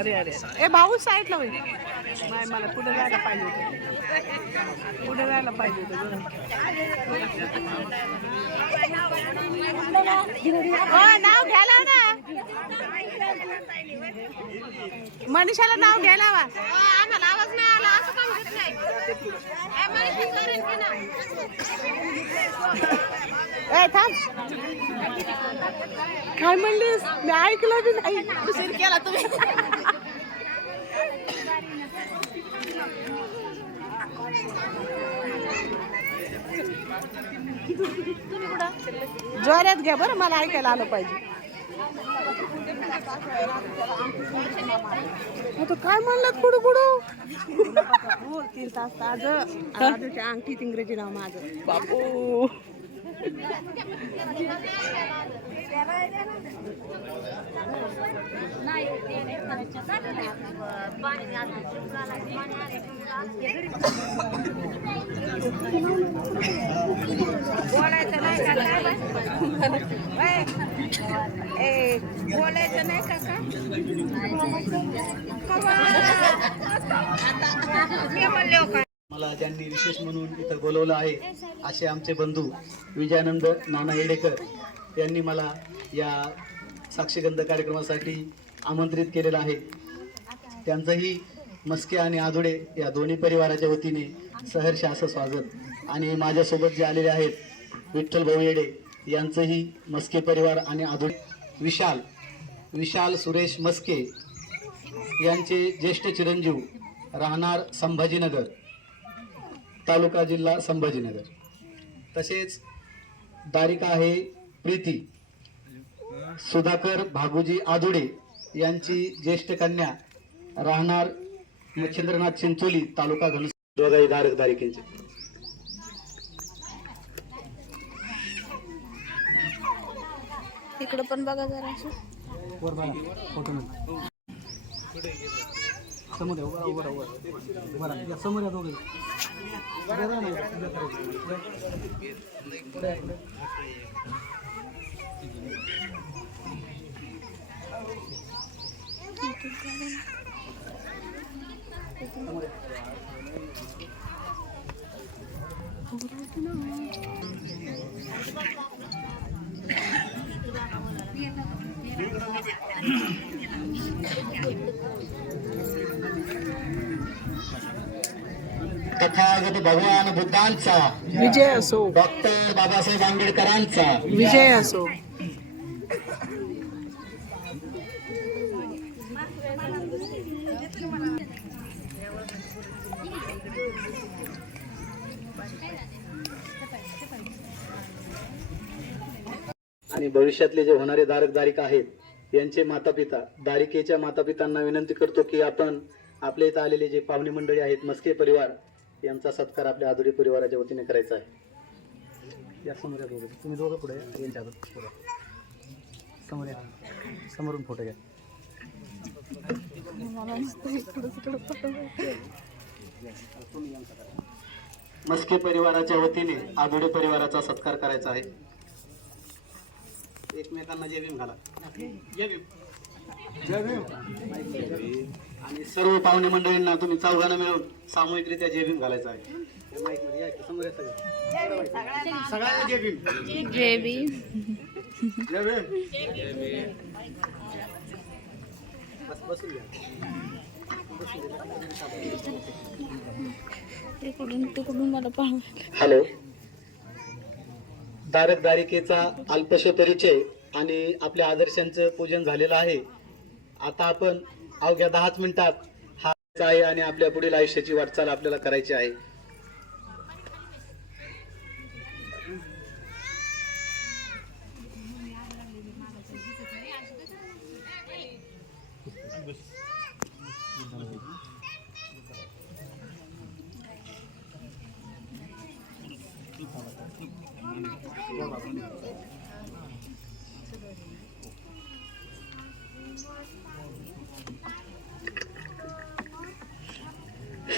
अरे अरे ए भाऊ साईडला होईल नाही मला पुढे जायला पाहिजे होतं पुढे जायला पाहिजे होतं नाव घ्यायला ना मनीषाला नाव घ्यायला आम्हाला आवाज नाही आला असं काम घेत नाही थांब काय म्हणलीस मी ऐकलं बी नाही उशीर केला तुम्ही जोरात घ्या बरं मला ऐकायला आलं पाहिजे आता काय म्हणलं कुडू कुडू 3 तास आज अंगठीत इंग्रजी नाव माझं बापू बोलायचं नाही बोलायचं नाही काका मला ज्यांनी विशेष म्हणून इथं बोलवलं आहे असे आमचे बंधू विजयानंद नाना येडेकर यांनी मला या साक्षीगंध कार्यक्रमासाठी आमंत्रित केलेलं आहे. त्यांचंही मस्के आणि आधुडे या दोन्ही परिवाराच्या वतीने सहर्ष असं स्वागत आणि माझ्यासोबत जे आलेले आहेत विठ्ठल भाऊ येडे यांचंही मस्के परिवार आणि आधुडे विशाल सुरेश मस्के यांचे ज्येष्ठ चिरंजीव राहणार संभाजीनगर तालुका जिल्हा संभाजीनगर. तसेच दारिका आहे प्रीती सुधाकर भागुजी आधुडे यांची ज्येष्ठ कन्या राहणार मच्छिंद्रनाथ चिंचोली तालुका घनसोली दोघाही दारिकेंचे. इकडे पण बघा जरा समोर या दोघे तथागत भगवान बुद्धांचा विजय असो डॉक्टर बाबासाहेब आंबेडकरांचा विजय असो. आणि भविष्यातले जे होणारे दारिका आहेत यांचे माता पिता दारिकेच्या माता पितांना विनंती करतो की आपण आपल्या इथं आलेले जे पाहुणे मंडळी आहेत मस्के परिवार यांचा सत्कार आपल्या आधुरी परिवाराच्या वतीने करायचा आहे. या समोर दोघं तुम्ही दोघं पुढे यांच्या पुढे समोर या समोरून फोटो घ्या. मस्के परिवाराच्या वतीने आधुरी परिवाराचा सत्कार करायचा आहे. एकमेकांना जय भीम घाला. जय भीम. जय भीम. आणि सर्व पाहुणे मंडळींना तुम्ही चौघांना मिळून सामूहिकरित्या जय भीम घालायचं आहे. सगळ्यांना जय भीम. जय भीम. जय भीम. बसून घ्या. तिकडून मला पाहू. हॅलो. दारिकेचा अल्पश परिचय आणि आपल्या आदर्शांचं पूजन झालेलं आहे. आता आपण अवघ्या 10 मिनिटात हा आहे आणि आपल्या पुढील आयुष्याची वाटचाल आपल्याला करायची आहे.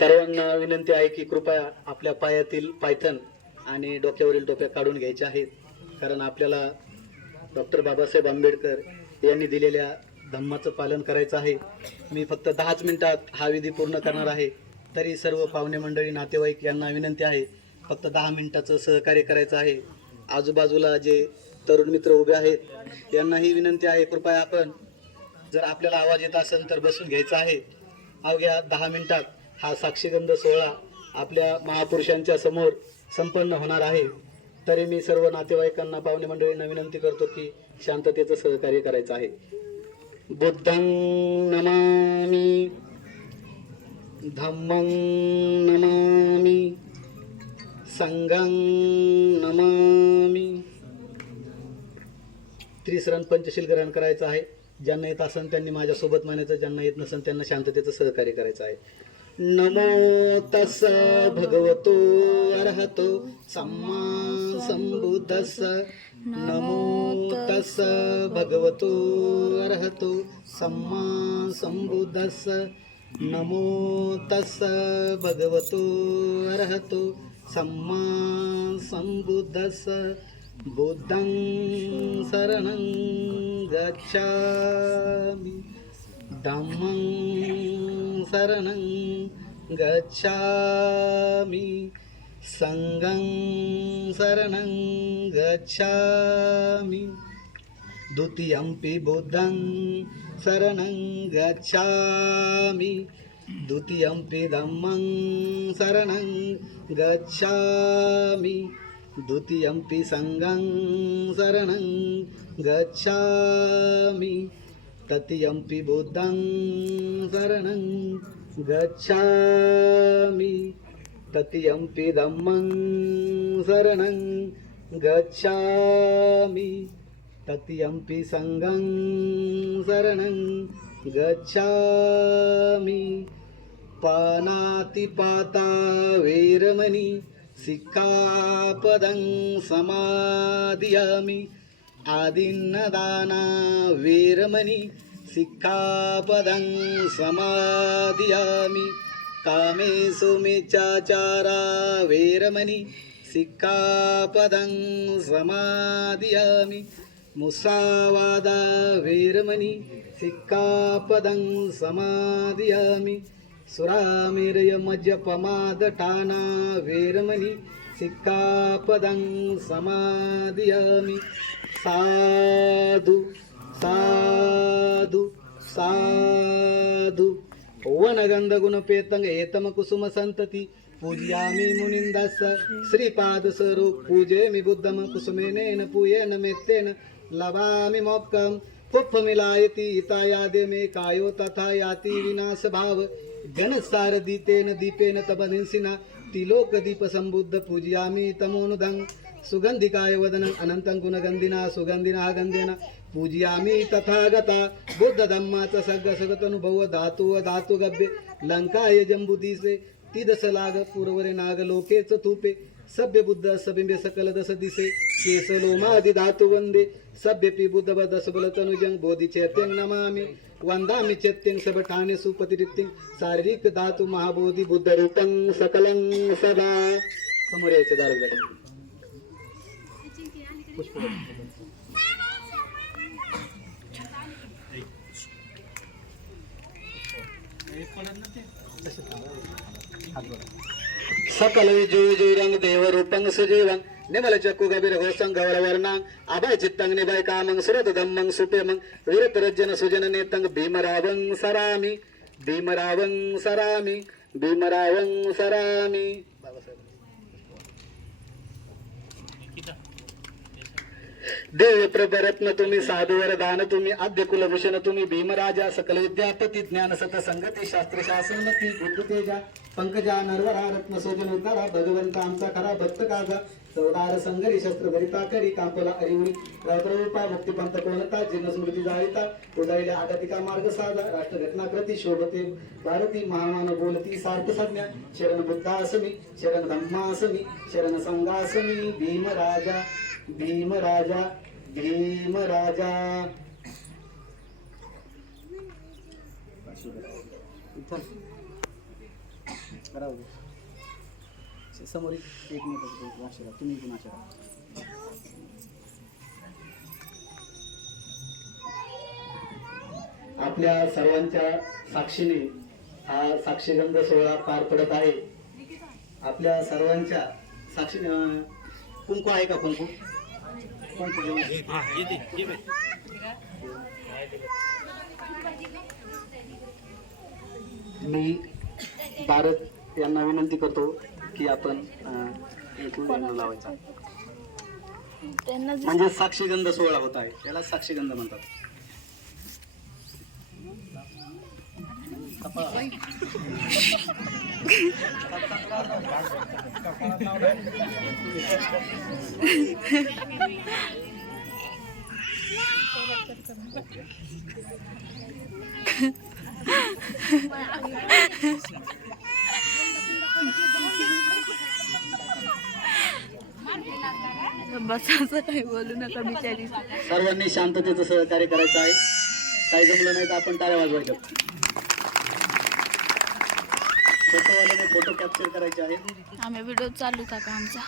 सर्वांना विनंती आहे की कृपया आपल्या पायातील पायथन आणि डोक्यावरील टोप्या काढून घ्यायच्या आहेत, कारण आपल्याला डॉक्टर बाबासाहेब आंबेडकर यांनी दिलेल्या धम्माचं पालन करायचं आहे. मी फक्त 10च मिनिटात हा विधी पूर्ण करणार आहे. तरी सर्व पाहुणे मंडळी, नातेवाईक यांना विनंती आहे, फक्त 10 मिनिटाचं सहकार्य करायचं आहे. आजूबाजूला जे तरुण मित्र उभे आहेत यांनाही विनंती आहे, कृपया आपण जर आपल्याला आवाज येत असेल तर बसून घ्यायचा आहे. अवघ्या 10 मिनिटात हा साक्षीगंध सोहळा आपल्या महापुरुषांच्या समोर संपन्न होणार आहे. तरी मी सर्व नातेवाईकांना, पाहुणे मंडळींना विनंती करतो की शांततेचं सहकार्य करायचं आहे. बुद्धं नमामि, धम्मं नमामि, संघं नमामि. त्रिसरण पंचशील ग्रहण करायचं आहे. ज्यांना येत असेल त्यांनी माझ्यासोबत म्हणायचं, ज्यांना येत नसेल त्यांना शांततेचं सहकार्य करायचं आहे. नमो तस्स भगवतो अरहतो सम्मा संबुद्धस्स. नमो तस्स भगवतो अरहतो सम्मा संबुद्धस्स. नमो तस्स भगवतो अरहतो सम्मा संबुद्धस्स. बुद्धं शरणं गच्छामि, धम्मं शरणं गच्छामि, संघं शरणं गच्छामि. द्वितीयंपि बुद्धं शरणं गच्छामि, द्वितीयंपि धम्मं शरणं गच्छामि, द्वितीयंपि संघं शरणं गच्छामि, तृतीयंपि बुद्धं शरणं गच्छामि, तृतीयंपि धम्मं शरणं गच्छामि, तृतीयंपि संघं शरणं गच्छामि. पानातिपाता वेरमणि सिक्खापदं समादियामि. आदिन्नदाना वेरमणि सिक्खापदं समादियामि. कामेषु मिच्छाचारा वेरमणि सिक्खापदं समादियामि. मुसावादा वेरमणि सिक्खापदं समादियामि. सुरामेरय मज्जपमादठाना वेरमणि सिक्खापदं समादियामि. साधु साधु साधु. वनगंध गुणपेतं एतम कुसुम संतति पूजयामि मुनिन्दस्स. श्रीपाद स्वरूप पूजयामि बुद्धं कुसुमेन पूयेन मेत्तेन लभामि मोक्षं. पुष्पमिलायति हितायादे मे कायो तथा याति विनाश भाव. गणसारदीतेन दीपेन तपनिंसिना तिलोक दीप संबुद्ध पूजयामि तमोनुदं. सुगंधिकाय वदनं अनंतं गुणगंधिना सुगंधिना गंधेन पूजयामि तथागता. बुद्ध धम्माचा सगळा सगत अनुभव धातु गभ्ये लंकाय जंबुदीसे. तिदस लाग पूर्वरे नाग लोकेच तूपे. सभ्य बुद्ध सबिंबे सकल दस दिसे. केस लोमादि धातु वंदे. सभ्य पी बुद्ध बदस बल तनुजं बोधि चैत्यं नमामि. वंदामि चैत्यं सबठाने सुपतिरिक्तिं. शारीरिक धातु महाबोधि बुद्ध रूपं सकलं सदा. समोर यायचे दार सकल विजय देव रूपं सुजीवं. निमल चक्कु गभीर घोषं गौरवर्णां. अभय चित्तं निभय कामं सुरत धम्मं सुपेमं. वीरत रज्जन सुजन नेतं भीमरावं सरामि. भीमरावं सरामि. भीमरावं सरामि. देव प्रभरत्न तुम्ही, साधु वरदान तुम्ही, आद्य कुलभूषण तुम्ही, भीमराजा सकल विद्यापती, ज्ञान सत संगती, शास्त्र शासनमती, गुरुतेजा पंकजा नरवरा रत्न सोजन उद्धारा. भगवंत आमचा खरा भक्त काजा. चौदार संगरी शस्त्र भरिता करी. कांपला अरिवळी रात्ररूपा. मुक्तिपंथ कोणता जिन स्मृती जाळीता. उदयल्या आगतिका मार्ग साधा. राष्ट्रघटना कृती शोभते भारती. महामान बोलती सार्थ संज्ञा. शरण बुद्धासमी, शरण धम्मासमी, शरण संघासमी. भीमराजा भीमराजा भीमराजा. बरोबर समोर एक मिनिट आशीर्वाद तुम्ही पण आशीर्वाद. आपल्या सर्वांच्या साक्षीने हा साक्षीगंध सोहळा पार पडत आहे. आपल्या सर्वांच्या साक्षी कुंकू आहे का? कुंकू मी भारत यांना विनंती करतो की आपण लावायचा त्यांना म्हणजे साक्षीगंध सोहळा होत आहे. याला साक्षीगंध म्हणतात. बसायचं काही बोलू नका बिचारी. सर्वांनी शांततेचं सहकार्य करायचं आहे. काही जमलं नाही तर आपण टाळ्या वाजवायच्या. फोटोवाल्याने फोटो कॅप्चर करायचे आहे. आम्ही व्हिडिओ चालू का आमचा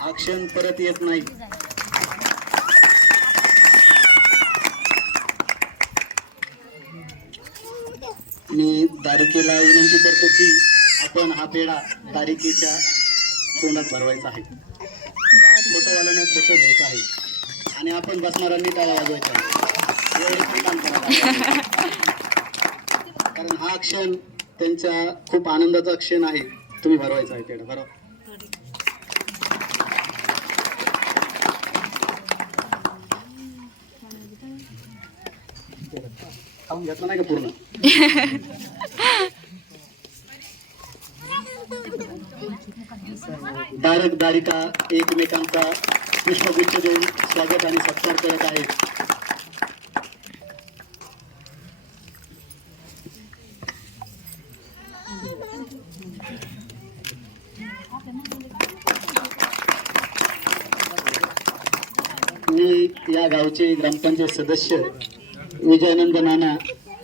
हा क्षण परत येत नाही. मी दारिकेला विनंती करतो की आपण हा पेढा दारिकेच्या तोंडात भरवायचा आहे. फोटोवाल्याने फोटो घ्यायचा आहे आणि आपण बसणाऱ्यांनी टाळ्या वाजवायचा आहे. एवढे पण काम करायचं कारण हा क्षण त्यांच्या खूप आनंदाचा क्षण आहे. तुम्ही भरवायचा आहे पेढा. बरोबर खाऊन घेतला नाही का पूर्ण? दारक दारिका एकमेकांचा पुष्पगुच्छ देऊन स्वागत आणि सत्कार करत आहेत. मी या गावचे ग्रामपंचायत सदस्य विजयानंद नाना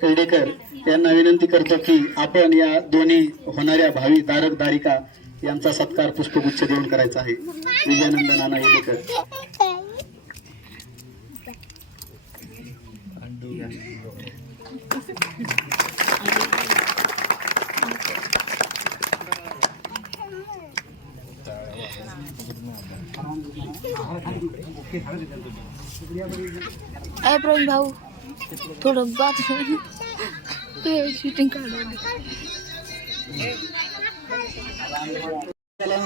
एडेकर यांना विनंती करतो की आपण या दोन्ही होणाऱ्या भावी दारक दारिका यांचा सत्कार पुष्पगुच्छ देऊन करायचा आहे. विजयानंद नाना एडेकर. प्रवीण भाऊ थोडं बाथरूम शूटिंग काढून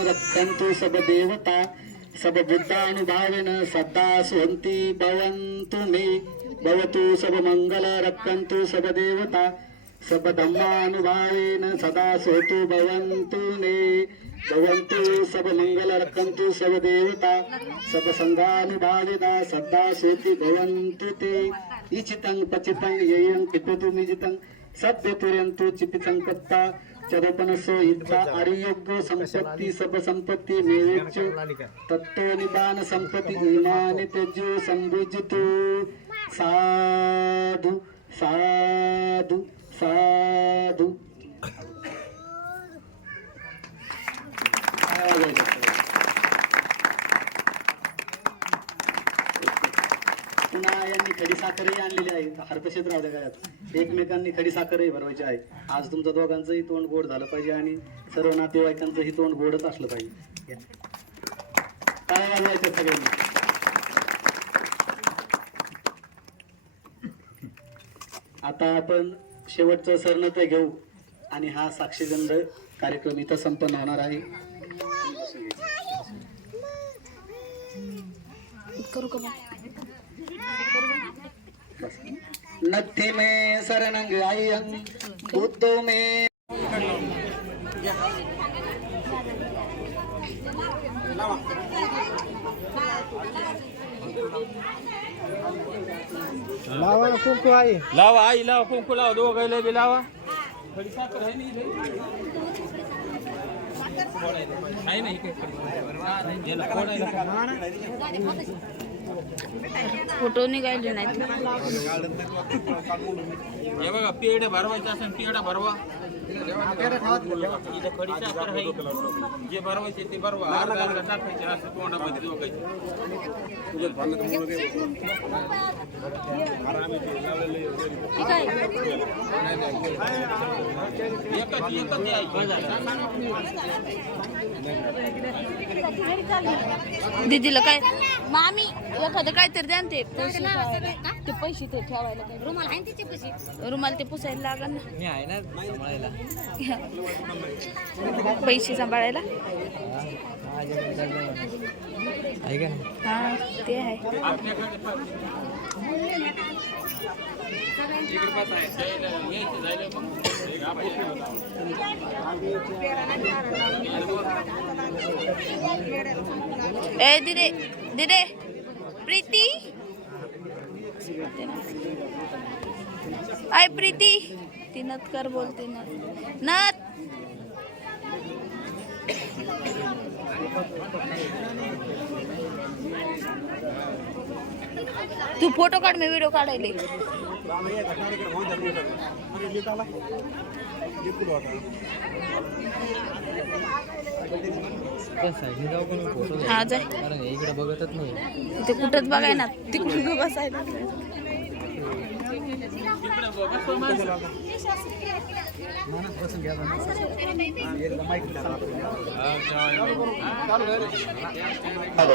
रक्षन्तु सब देवता सब बुद्धानुभावेन सदा सुहन्ति भवन्तु मे भवतु सब मंगल रक्षन्तु सब देवता सब धम्मानुभावेन सदा सोतु भवन्तु मे भवन्तु सब मंगल रक्षन्तु सब देवता सब संगानुभावेन सदा सोति भवन्तु ते इचितं पचितं येयं पिपतु निजितं सभ्य तुर्यन्तु चिपितं चरपनसो इत्ता आर्योग्य संपत्ति सब संपत्ति मेवेच तत्व निदान संपत्ति ईमान तेजो संभुजतु साधु साधु साधु. पुन्हा यांनी खडी साखरही आणलेली आहे. हरकशीत राहू द्या गळ्यात. एकमेकांनी खडी साखरही भरवायची आहे. आज तुमचं दोघांचंही तोंड गोड झालं पाहिजे आणि सर्व नातेवाईकांचंही तोंड गोडच असलं पाहिजे. काय वाजवायचं सगळ्यांनी. आता आपण शेवटचं सरनत घेऊ आणि हा साक्षीगंध कार्यक्रम इथं संपन्न होणार आहे. करू का नथी में शरणंग आयं बुद्धो में लावा कुंकू आई लावा आई लावा कुंकू लावा दोघायला बी लावा. खडी साखर आहे फोटो निघायले नाहीत. हे बघा पेढे भरवायचे असेल पेढा भरवा. इथं खडी साखर आहे जे भरवायचे ते भरवा अर्धा अर्धा टाकायचे असं तोंडामध्ये दोघायचे दीदीला काय मामी एखादं काहीतरी द्या ना ते पैसे ठेवायला. ते पैसे ते ठेवायला काय रुमाल ते पुसायला लागल ना मी आहे ना सांभाळायला. पैसे सांभाळायला आहे का हा ते आहे. ए दिदे दिदे प्रीती आय प्रीती ती नतकर बोलते ना नत तू फोटो काढ मी व्हिडिओ काढायले साईडने जाऊ पण फोटो घ्या. हा जाय कारण इकडे बघतच नाही. इथे कुठंच बघाय ना तिकडून ग बसायला हॅलो,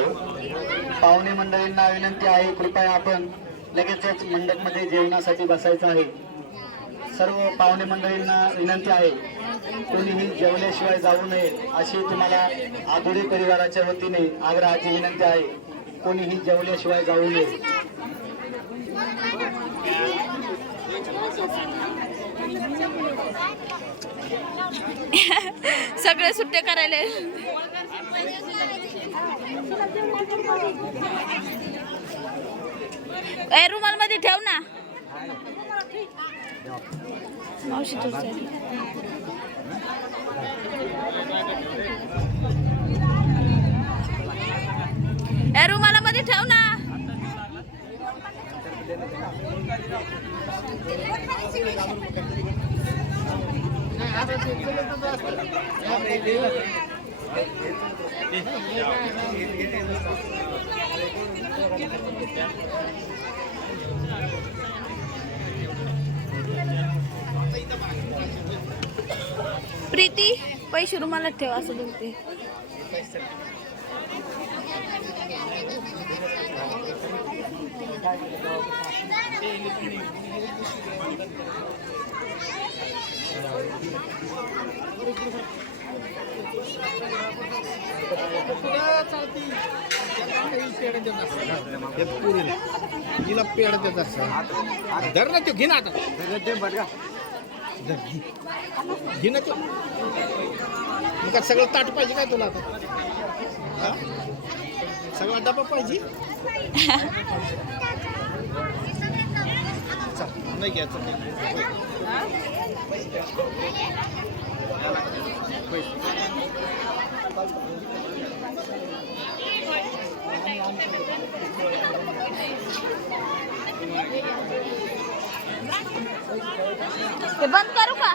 पाहुणे मंडळींना विनंती आहे, कृपया आपण लगेचच मंडपमध्ये जेवणासाठी बसायचं आहे. सर्व पाहुणे मंडळींना विनंती आहे, कोणीही जेवल्याशिवाय जाऊ नये अशी तुम्हाला आधुरी परिवाराच्या वतीने आग्रहाची विनंती आहे. कोणीही जेवल्याशिवाय जाऊ नये. सगळे सुट्टे करायला ए रुमाल मध्ये ठेव ना मावशी ए रुमालामध्ये ठेव ना प्रीती पैसे रुमालात ठेव असं बोलते. तिला पेड देत असं धर ना तो घे ना आता घे ना तो मग सगळं ताट पाहिजे काय तुला आता हा? सगळा डबा पाहिजे नाही घ्यायचं ते बंद करू का